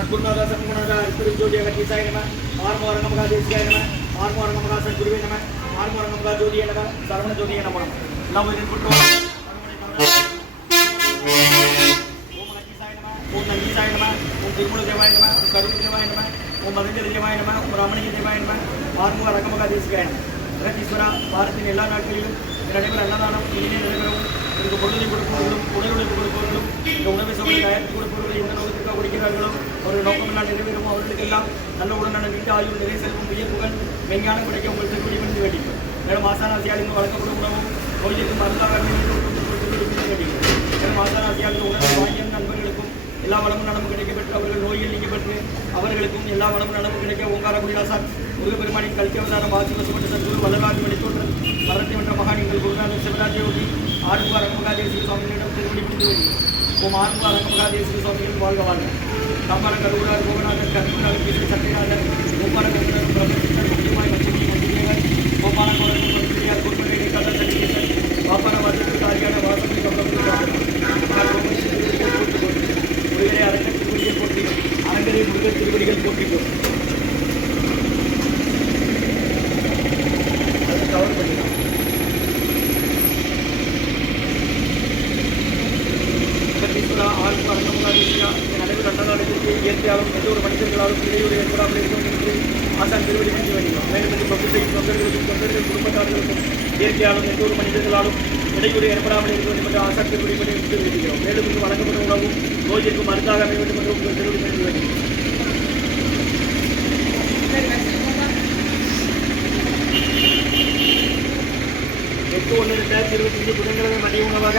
सद्गुरुनाथ सद्गुणादा ज्योति अगतीसाय नमः आर्मोरंगमगा देशियाय नमः आर्मोरंगमगा सद्गुरुवे नमः आर्मोरंगमगा ज्योतिये नमः सर्वण ज्योतिये नमः एல்லாம் போட்டு ஓம் அகீசாய நமः ஓம் நங்கீசாய நமः ஓம் திருமூல தேவாய நமः ஓம் கருண தேவாய நமः ஓம் மதஞ்ச தேவாய நமः ஓம் ராமலிங்க தேவாய நமः ஆர்மோரங்கமகா தேசிகாய நமः ஜெகதீஸ்வரா பாரதின் எல்லா நாட்களிலும் நடைபெற அன்னதானம் இனிமே நடைபெறவும் இதற்கு பொருளை கொடுப்பவர்களும் உடல் உழைப்பு கொடுப்பவர்களும் இந்த உணவை சமையல் தயாரித்து கொடுப்பவர்கள் எந்த நோக்கத்திற்காக கொடுக்கிறார்களோ அவர்கள் நோக்கமெல்லாம் நிறைவேறும் அவர்களுக்கெல்லாம் நல்ல உடனான வீட்டு ஆயுள் நிறை செல்வம் உயர்வுகள் மெஞ்ஞானம் கிடைக்க உங்கள் திருப்பதி பண்ணி வேண்டிக்கும் மேலும் மாசானாசியாளுக்கு வழங்கப்படும் உணவும் கோயிலுக்கு மருந்தாக வேண்டிக்கும் மேலும் மாசானாசியாளுக்கு உணவு வாங்கிய நண்பர்களுக்கும் எல்லா வளமும் நலமும் கிடைக்க பெற்று அவர்கள் நோயில் நீங்க பெற்று அவர்களுக்கும் எல்லா வளமும் நலமும் கிடைக்க ஓங்கார குடிலாசார் முருகப்பெருமானின் கல்கி அவதாரம் ஆட்சி வசப்பட்ட சத்குரு வல்லராஜ் வழித்தோன்றல் மரணத்தை வென்ற மகானிகள் குருநாதர் சிவராஜயோகி ஆறுமுக ரங்கமகாதேசிக சுவாமிகளிடம் திருவடி புரிந்து வருகிறோம். ஓம் ஆறுமுக ரங்கமகாதேசிக சுவாமிகள் வாழ்க வாழ்க. கம்பர கருவூரார் கோபநாதர் கருப்பநாதர் கிருஷ்ண சத்யநாதர் கோபால கருணர் பிரபஞ்சர் முக்கியமாய் மச்சமி மந்திரேகர் கோபால கோரன் மந்திரியார் குருமரேகை கதர் சன்னிகேசன் பாப்பர வசதி காரியான வாசனை கம்பம் முருகரை அரங்கர் திருவடிகள் போற்றி அரங்கரை முருகர் திருவடிகள் போற்றிட்டோம். அதை கவர் பண்ணிடலாம். நடைபெற அன்னதானத்திற்கு இயற்கையாலும் எந்த ஒரு மனிதர்களாலும் இடையூறு ஏற்படாமல் இருக்கும் என்று ஆசான் திருவடி பண்ணி வேண்டும். மேலும் பகுதியின் தொண்டர்களுக்கும் தொண்டர்கள் குடும்பத்தார்களுக்கும் இயற்கையாலும் எந்த ஒரு மனிதர்களாலும் இடையூறு ஏற்படாமல் இருக்க வேண்டும் என்று ஆசான் திருவடி பண்ணி விடுகிறோம். மேலும் இங்கு வழங்கப்பட்ட உணவும் நோய்க்கு மருந்தாக அமைய வேண்டும் என்று உங்கள் திருவடி பண்ணி வேண்டும். எட்டு 1/2025 புதன்கிழமை மதிய உணவாக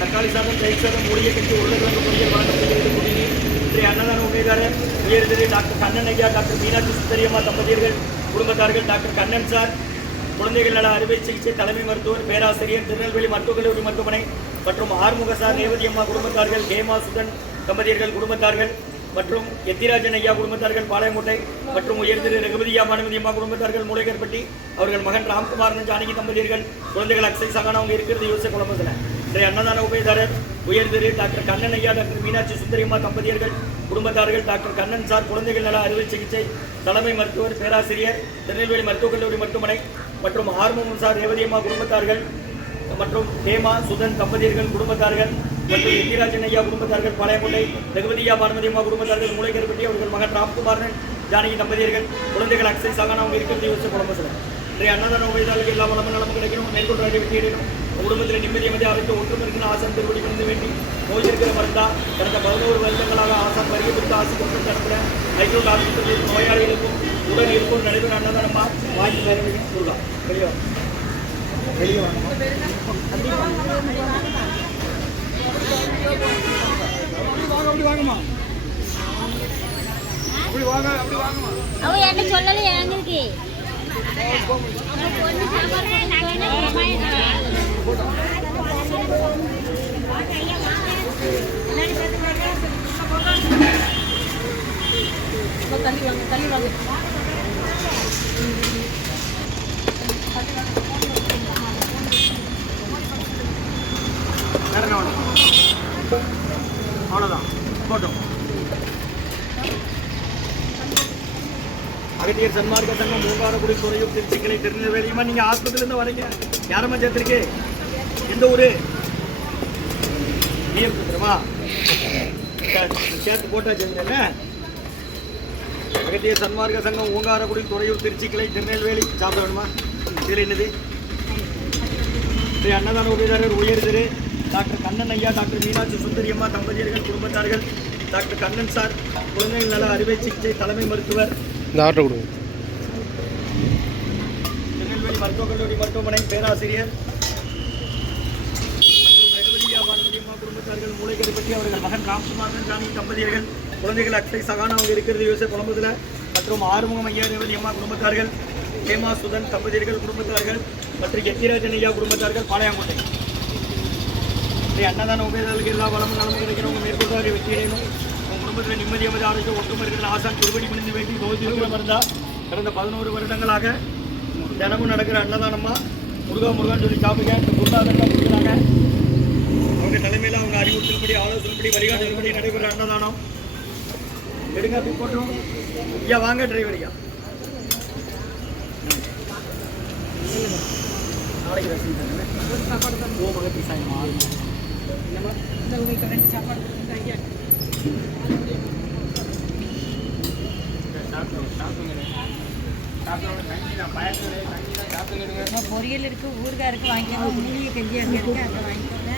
தக்காளி சாதம், தயிர் சாதம், மூலிகை கட்சி, உருளைக்கிழங்கு பொரியல் வழங்கப்படுகிறது. குடிநீர் இன்றைய அன்னதான உபயதாரர் உயர்திரு டாக்டர் கண்ணன் ஐயா, டாக்டர் மீனாட்சி சுந்தரியம்மா தம்பதியர்கள் குடும்பத்தார்கள், டாக்டர் கண்ணன் சார் குழந்தைகள் நல அறுவை சிகிச்சை தலைமை மருத்துவர் பேராசிரியர் திருநெல்வேலி மருத்துவக் கல்லூரி மருத்துவமனை மற்றும் ஆறுமுக சார் ரேவதியம்மா குடும்பத்தார்கள், ஹேமா சுதன் தம்பதியர்கள் குடும்பத்தார்கள் மற்றும் எத்திராஜன் ஐயா குடும்பத்தார்கள் பாளையங்கோட்டை மற்றும் உயர்திரு ரகுபதியா பானுமதியம்மா குடும்பத்தார்கள் மூளைகர்பட்டி அவர்கள் மகன் ராம்குமார் ஜானகி தம்பதியர்கள் குழந்தைகள் அக்ஸை சகானா அவங்க இருக்கிறது யோசை குழம்பத்தில். இன்றைய அன்னதான உபயதாரர் உயர்திரு டாக்டர் கண்ணன் ஐயா, டாக்டர் மீனாட்சி சுந்தரியம்மா தம்பதியர்கள் குடும்பத்தார்கள், டாக்டர் கண்ணன் சார் குழந்தைகள் நல அறுவை சிகிச்சை தலைமை மருத்துவர் பேராசிரியர் திருநெல்வேலி மருத்துவக் கல்லூரி மருத்துவமனை மற்றும் ஆர்முகம் சார் ரேவதியம்மா குடும்பத்தார்கள் மற்றும் ஹேமா சுதன் தம்பதியர்கள் குடும்பத்தார்கள் மற்றும் எத்திராஜன் ஐயா குடும்பத்தார்கள் பாளையங்கோட்டை ரகுபதியா பானுமதியம்மா குடும்பத்தார்கள் மூளைகர்பட்டி அவர்கள் மகன் ராம்குமாரன் ஜானகி தம்பதியர்கள் குழந்தைகள் அக்ஸை சகானா அவங்க இருக்கிறது யோசிச்சு குழம்புல. இன்றைய அன்னதான உபயதாரர்களுக்கு எல்லா வளமும் நலமும் கிடைக்கணும். மேற்கொண்டு வெற்றியிடணும். குடும்பத்தில் நிம்மதி ஆரோக்கிய ஒற்றுமை இருக்கிற ஆசான் திருவடி பண்ண வேண்டி நோய் இருக்கிற மருந்தா கடந்த 11 வருடங்களாக ஆசான் வருகை கொடுத்து ஆசி கொடுத்து தரப்புல ஐநூறு ஆஸ்பத்திரியில் நோயாளிகளுக்கும் உடல் இருக்கும் நடைபெற அன்னதானமா வாங்கி வருவீங்கன்னு சொல்லலாம். வெளியே வெளியே வாங்கம்மா. அப்படி வாங்கம்மா, அப்படி வாங்க, அப்படி வாங்கம்மா. அவ என்ன சொல்லல எங்களுக்கு தள்ளி வாங்க அவ்வளோதான் போட்டோம். அகத்தியர் சன்மார்க்க சங்கம் மூங்காரக்குடி துறையூர் திருச்சிக்கிளை திருநெல்வேலியுமா நீங்கள் ஆஸ்பத்திரிலேருந்து வரீங்க. யாரம்மா சேர்த்துருக்கு? எந்த ஊர்? தெரியுமா? சேர்த்து போட்டாச்சுங்க. அகத்தியர் சன்மார்க்க சங்கம் மூங்காரக்குடி துறையூர் திருச்சிக்கிளை திருநெல்வேலி. சாப்பிட வேணுமா? இதில் என்னது? ஸ்ரீ அன்னதான உபயதாரர் உயர்திரு டாக்டர் கண்ணன் ஐயா, டாக்டர் மீனாட்சி சுந்தரியம்மா தம்பதியர்கள் குடும்பத்தார்கள், டாக்டர் கண்ணன் சார் குழந்தைகள் நல அறுவை சிகிச்சை தலைமை மருத்துவர் திருநெல்வேலி மருத்துவக் கல்லூரி மருத்துவமனை பேராசிரியர் மற்றும் ரகுபதியா பானுமதியம்மா குடும்பத்தார்கள் மூளைகர்பட்டி அவர்கள் மகன் ராம்குமார் ஜானகி தம்பதியர்கள் குழந்தைகள் அக்ஸை சகானா அவங்க இருக்கிறது யோசை குழம்புல மற்றும் ஆறுமுகம் ஐயா ரேவதியம்மா குடும்பத்தார்கள், ஹேமா சுதன் தம்பதியர்கள் குடும்பத்தார்கள் மற்றும் எத்திராஜன் ஐயா குடும்பத்தார்கள் பாளையங்கோட்டை. அன்னதான உபயதாரர்களுக்கு எல்லா வளமும் நலமும் கிடைக்கிறவங்க மேற்கொண்டு வெற்றியடையணும். உங்கள் குடும்பத்தில் நிம்மதி ஆரோக்கியம் ஒற்றுமை இருக்கிற ஆசான் திருவடி மணிந்து வேண்டி நோய் இருக்கிற மருந்தா கடந்த 11 வருடங்களாக தினமும் நடக்கிற அன்னதானமா முருகா முருகான்னு சொல்லி சாப்பிடுங்க. இந்த குருநாதன் கொடுக்குறாங்க. அவங்க தலைமையில் அவங்க அறிவுறுத்தல்படி ஆலோசனைப்படி வழிகாட்டுதல்படி நடைபெற அன்னதானம். எடுங்க அப்படி போட்டோம். ஐயா வாங்க டிரைவர் ஐயா. நாளைக்கு ரசீது தானே? ஓ மகத்தி சாயமா என்னம்மா இந்த உங்களுக்கு 2 சாப்பாடு கொடுத்துருக்காங்க. பொரியல் இருக்கு, ஊறுகாய் இருக்கு, வாங்கிக்கோங்க. மூலிகை கஞ்சி அங்கே இருக்கு, அதை வாங்கிக்கோங்க.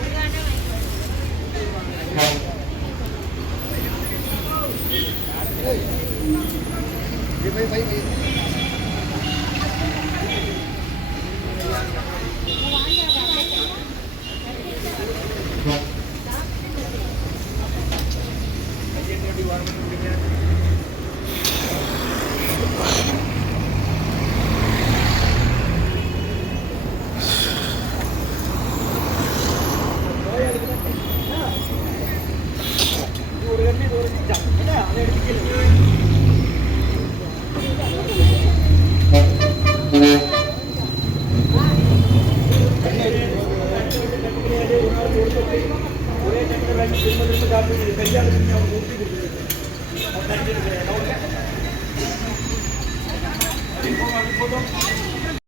ஊறுகாய் ஒரு கண்ணி ஒரு நிச்சம் என்ன அதை எடுத்துக்கல. ஒரே தட்டில் வாங்கி திரும்ப திரும்ப சாப்பிட்டு கையாளுக்கு அவங்க ஊற்றி கொடுத்துருக்கு.